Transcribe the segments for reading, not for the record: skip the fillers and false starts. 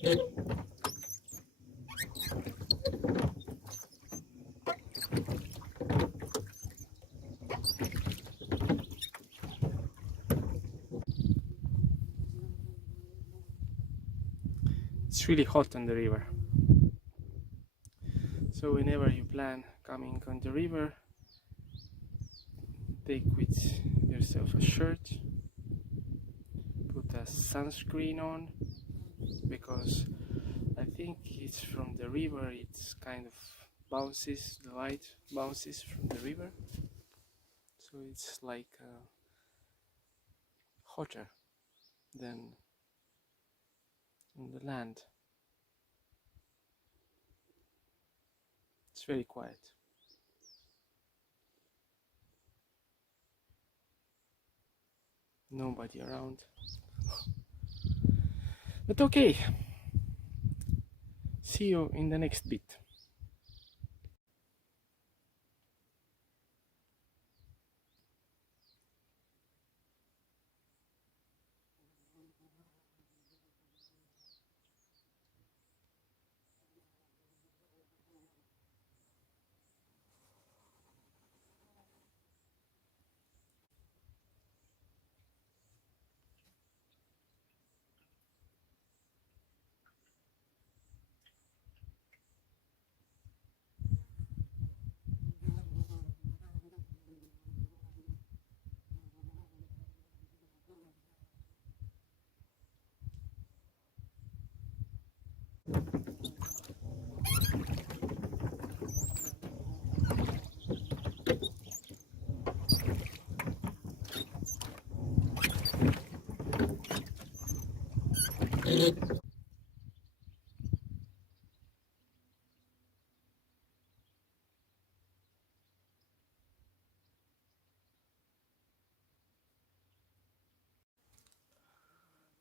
It's really hot on the river, so whenever you plan coming on the river, take with yourself a shirt, put a sunscreen on, because I think it's from the river, it's kind of bounces, the light bounces from the river, so it's like hotter than on the land. It's very quiet. Nobody around. But okay, see you in the next bit.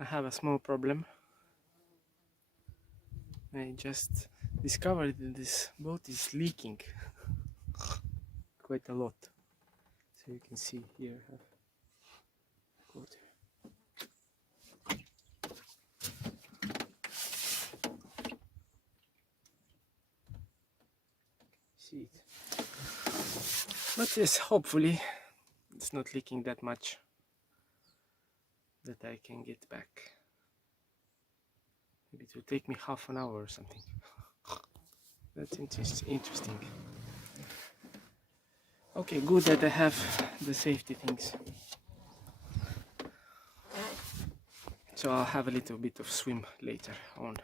I have a small problem. I just discovered that this boat is leaking quite a lot. So you can see here I have water. See it. But yes, hopefully it's not leaking that much that I can get back. Maybe it will take me half an hour or something. That's interesting. Okay, good that I have the safety things. So I'll have a little bit of swim later on.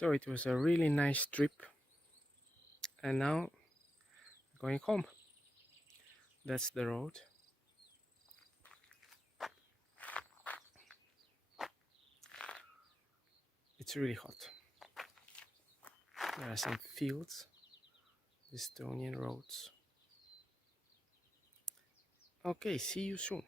So it was a really nice trip, and now going home. That's the road. It's really hot. There are some fields, Estonian roads. Okay, see you soon.